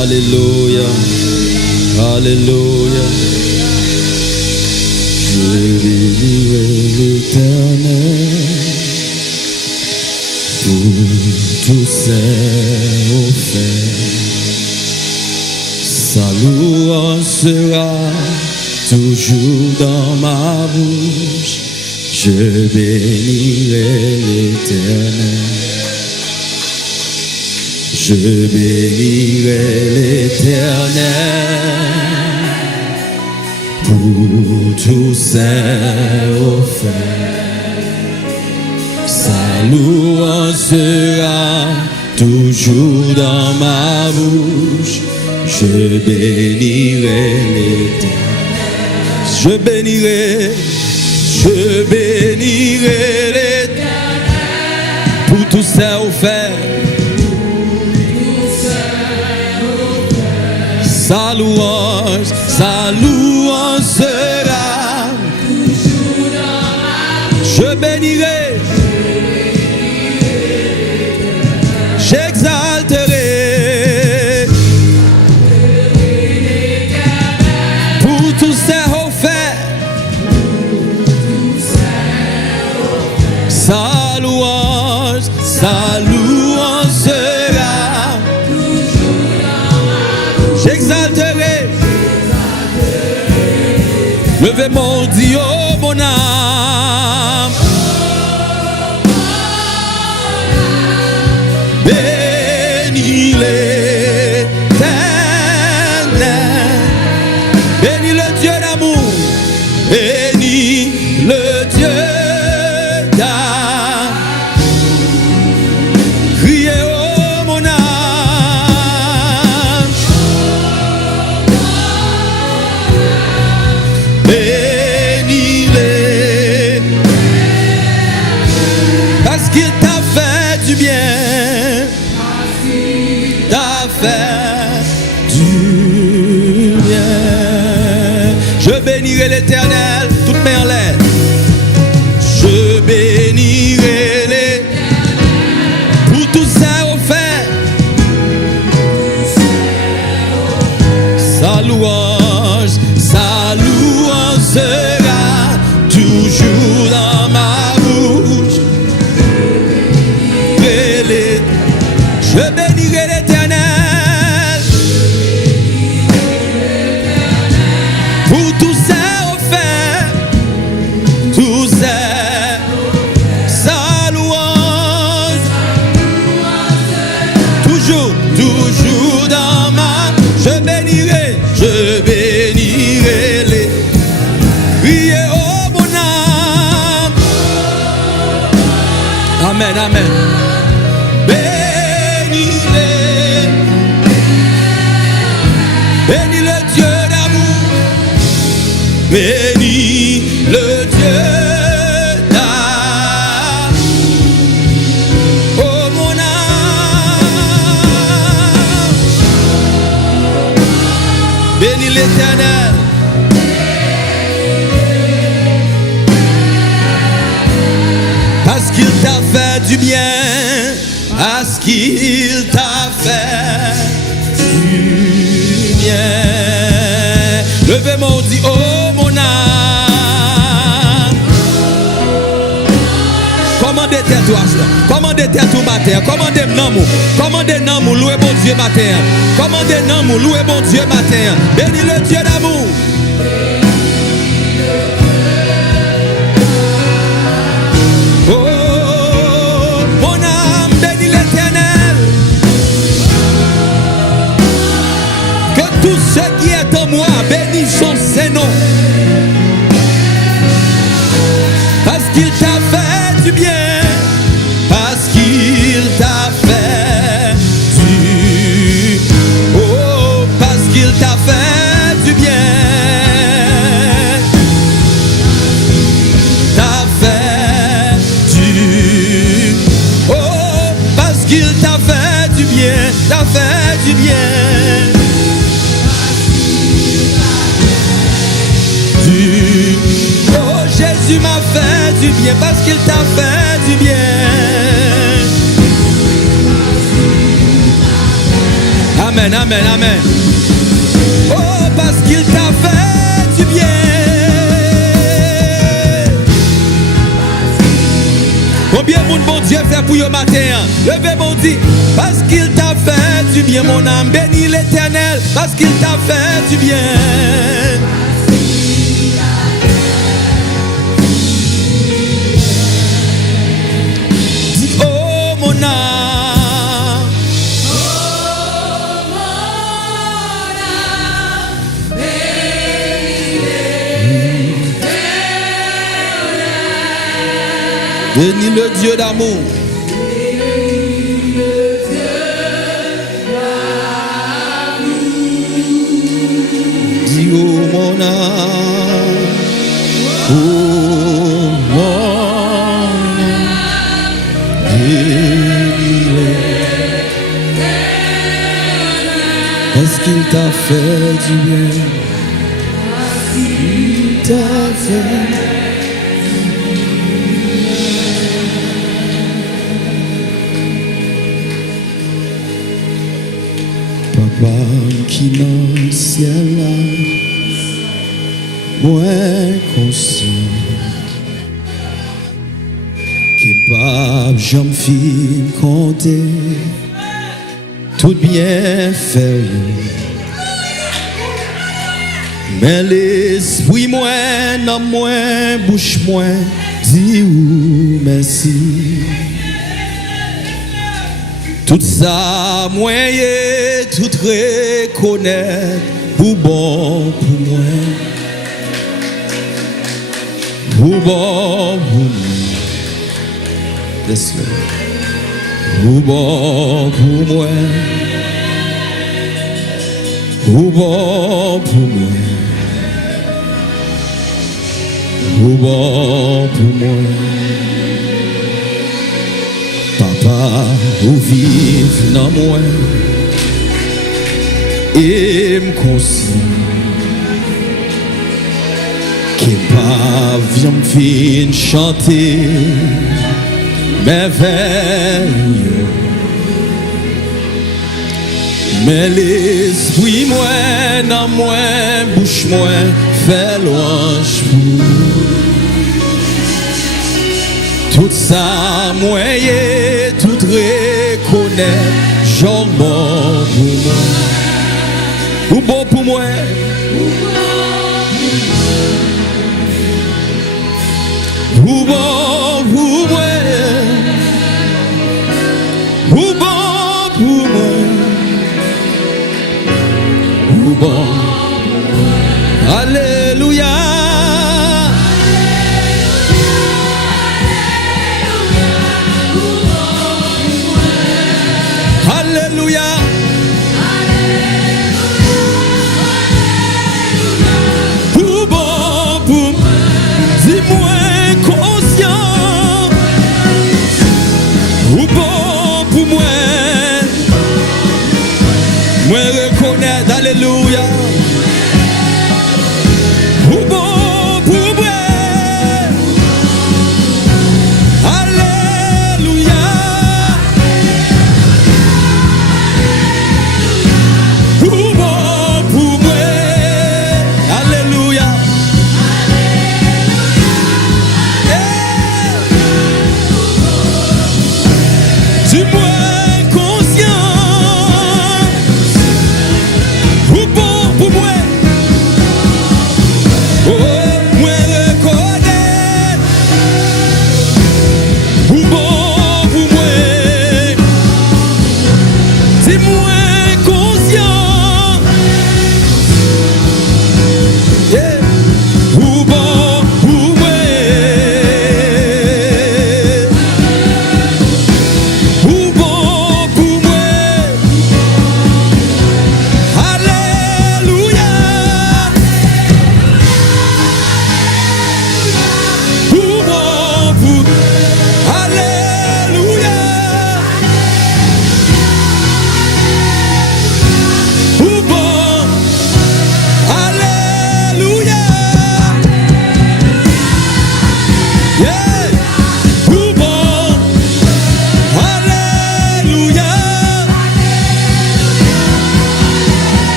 Alléluia, Alléluia. Je bénirai l'Éternel pour tous ses offerts. Sa louange sera toujours dans ma bouche. Je bénirai l'Éternel. Je bénirai l'Éternel pour tous ses offerts. Sa louange sera toujours dans ma bouche. Je bénirai l'Éternel. Je bénirai l'Éternel pour tous ses offerts. Sa louange sera toujours dans ma bouche. Je bénirai, j'exalterai pour tous ses offerts. Sa louange sera toujours dans ma bouche. J'exalterai. Levez mon Dieu, mon âme. Bénis l'Éternel. Bénis le Dieu d'amour. Bénis le Dieu d'amour. Criez, oh mon âme. Bénis-les. Parce qu'il t'a fait du bien. T'a fait du bien. Je bénirai l'Éternel. Toutes mains en l'air. Je bénirai l'Éternel pour tous ses offerts. Sa louange sera toujours dans ma bouche. Je bénirai l'Éternel pour tous ses offerts. Tous ses, sa louange toujours dans ma. Je bénirai les. Criez, oh mon âme. Amen, amen. Bénis-les. Bénis le Dieu d'amour. Bénis le Dieu d'amour. Oh mon âme. Bénis l'Éternel. Parce qu'il t'a fait du bien. Parce qu'il t'a fait du bien. Levez mon Dieu, oh mon âme. Commandez-toi, commandez-toi matin. Commandez-nous, louez mon Dieu matin. Commandez-nous, louez mon Dieu matin. Bénis le Dieu d'amour. Oh, mon âme, bénis l'Éternel. Que tout ce qui est en moi bénisse son Saint-Nom. Parce qu'il t'a fait du bien. Parce qu'il t'a fait du. Oh, parce qu'il t'a fait du bien. T'a fait du. Oh, parce qu'il t'a fait du bien. T'a fait du bien. Oh, Jésus m'a fait du bien parce qu'il t'a fait du bien. Amen, amen, amen. Oh, parce qu'il t'a fait du bien. Combien mon bon Dieu fait pour le matin? Levez mon Dieu. Parce qu'il t'a fait du bien, mon âme. Bénis l'Éternel. Parce qu'il t'a fait du bien. Dis, oh mon âme. Bénis le Dieu d'amour. Dis, oh mon âme, oh mon âme, bénis-le, parce qu'il t'a fait du bien, il t'a fait. Papa qui dans le ciel là, moi conscient, qui pas j'en fin compter, tout bien fait. Mais l'esprit moi, dans moi, bouche moi, dis ou merci. Tout ça, moi, tout reconnaître, ou bon pour moi. Ou bon pour moi. Yes, Lord. Ou bon pour moi. Ou bon pour moi. Ou bon pour moi. Papa, ou vive dans moi et m'conscient qui pas vient me faire chanter merveilleux. Mais l'esprit moi dans moi, bouche moi, fait louange pour tout ça, moi, tout reconnaître, genre bon pour moi. Ou bon pour moi. Ou bon pour moi. Ou bon pour moi. Ou bon. Alléluia. Alléluia. Pour bon, pour dis-moi conscient. Ou bon pour moi. Moi reconnaître, alléluia. Ou bon pour moi. Alléluia.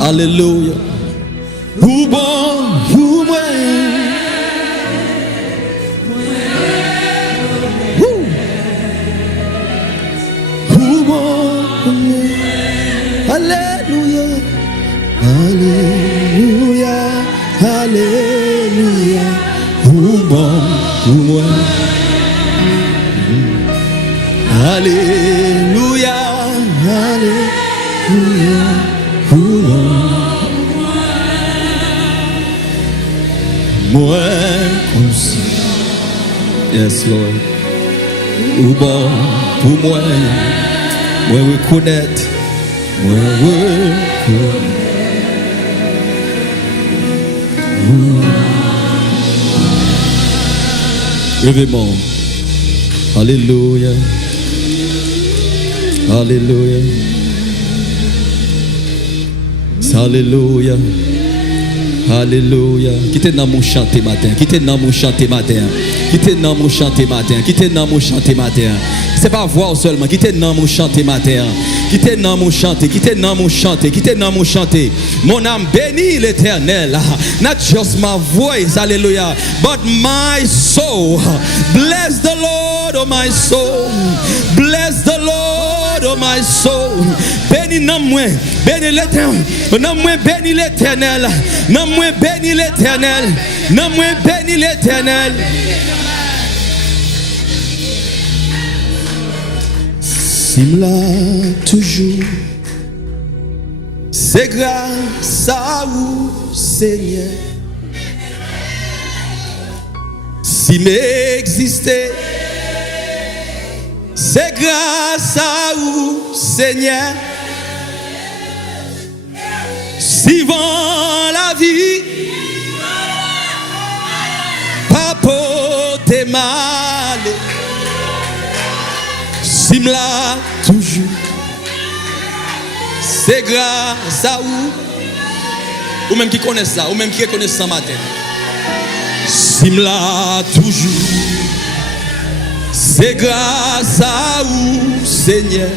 Alléluia. Pour bon, pour moi. Pour bon, pour moi. Alléluia. Alléluia. Alléluia. Pour bon, pour moi. Alléluia. Alléluia. Pour moi. Moi comme si. Yes, Lord. Ou bon pour moi. Moi reconnaître. Moi reconnaître. Levez-moi. Alléluia. Alléluia. Alléluia. Alléluia. Qui t'es dans mon chanter matin. Qui t'es dans mon chanter matin. Qui t'es dans mon chanter matin. Qui t'es dans mon chanter matin. C'est pas voir seulement. Qui t'es dans mon chanter matin. Qui t'es dans mon chanter. Qui t'es dans mon chanter. Qui t'es dans mon chanter. Mon âme bénit l'Éternel. Not just my voice. Alléluia. But my soul. Bless the Lord, oh my soul. Bless the Lord, oh my soul. Bénis non moins. Bénis l'Éternel. Non moins bénis l'Éternel. Non moins bénis l'Éternel. Non moins bénis l'Éternel. Sim-là toujours. C'est grâce à vous, Seigneur. Si m'exister, c'est grâce à vous, Seigneur. Si vent la vie, pas pour tes mal. Si m'la toujours, c'est grâce à vous. Ou même qui connaissent ça, ou même qui reconnaissent ça matin. Si m'la toujours, c'est grâce à vous, Seigneur.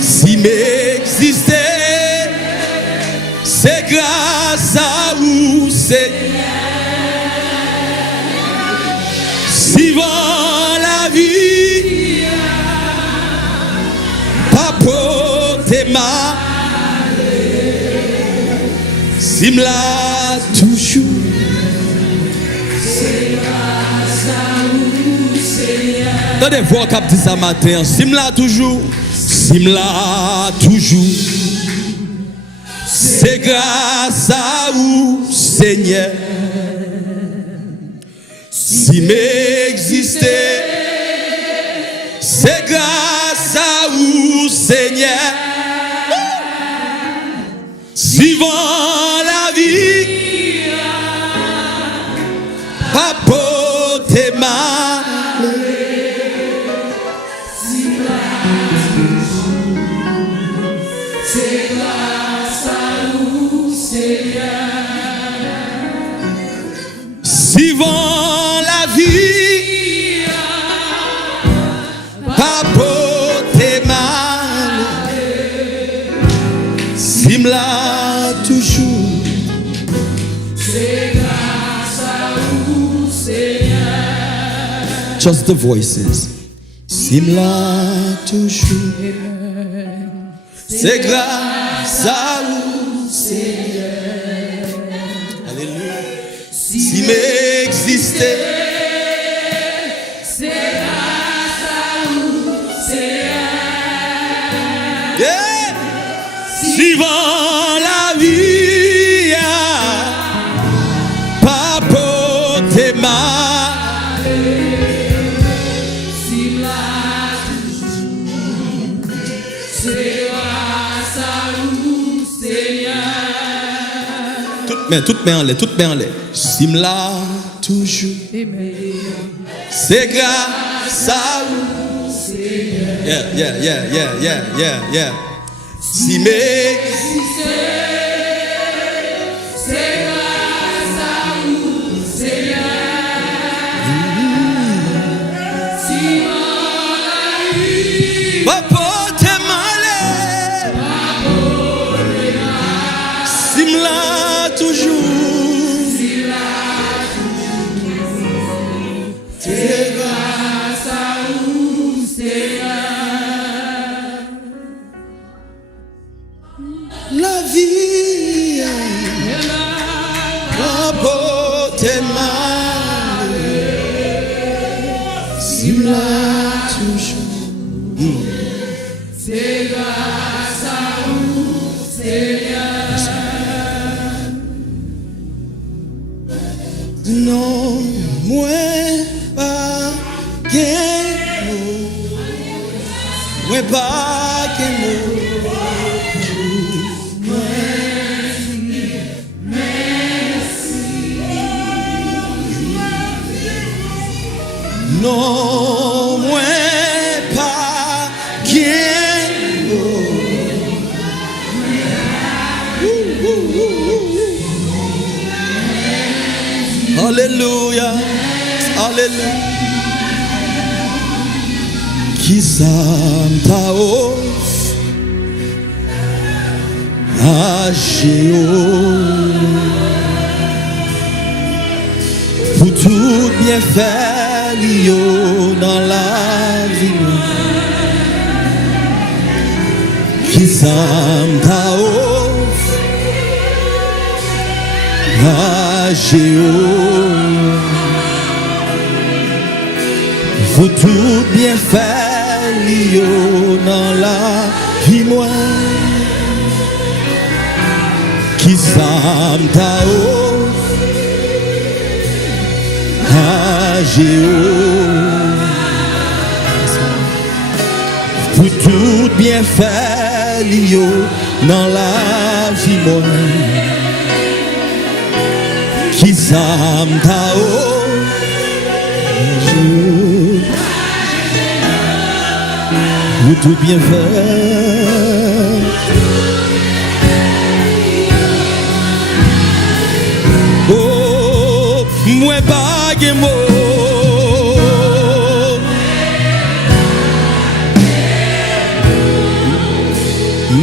Si m'exister, c'est grâce à vous, Seigneur. Si vent la vie, pas pour tes mal. Si m'la toujours, c'est grâce à vous, Seigneur. Donnez voix cap dit ça matin. Si m'la toujours, si m'la toujours, c'est grâce à vous, Seigneur. Si m'exister, c'est grâce à vous, Seigneur. Si vent la vie, pas pour tes mal. C'est grâce à vous, Seigneur. Si vent la vie, pas pour tes mal. Si m'la toujours, c'est grâce à vous, Seigneur. Just the voices. Si m'la toujours, c'est grâce à vous, Seigneur. Alléluia. Si m'exister, c'est grâce à vous, Seigneur. Yeah. Si vent la vie, pas pour tes mal. Si m'la toujours, c'est grâce à vous, Seigneur. Toutes mains en l'air, toutes mains en l'air. Si m'la toujours, c'est grâce à vous, Seigneur. Yeah. Si m'exister, c'est grâce à vous, Seigneur. Si m'en la vie, pas pour tes malheurs. la vie apporte mal, si la toujours. C'est grâce à vous, Seigneur. Non, moi pas qu'un mot, moi pas qu'un mot. Non, moi pas qu'un mot. Alléluia, alléluia. Qui s'entend à pour tout bien faire dans la vie. Qui s'entend à pour tout bien faire dans la vie. Moi qui s'entend pour tout bien faire dans la vie. Moi qui s'amta pour tout bien faire. Oh, moi pas de mots.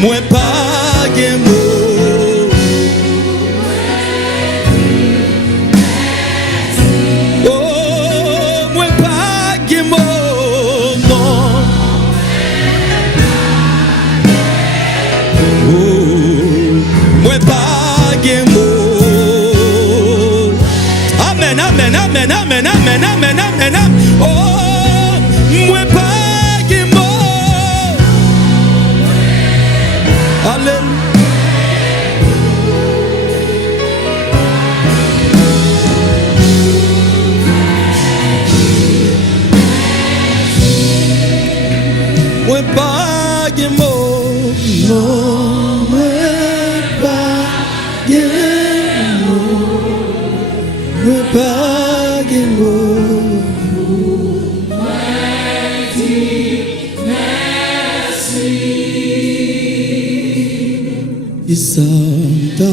Moi pas de mots. Oh, moi pas de mots, non. Oh, moi pas de mots. Amen, amen, amen, amen, amen, amen, amen. Oh, moi pas de mots. Alléluia. Moi pas de mots, non, moi pas de mots, moi pas de mots. Merci. Isanta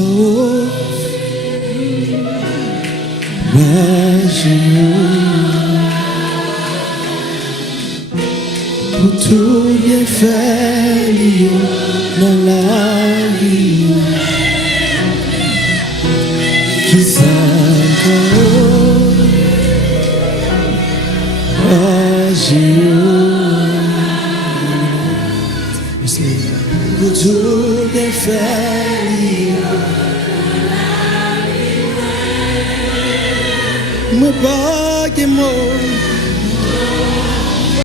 pour tout bien faire dans la vie. Qui s'entend pour tout bien faire. Moi pas de mots.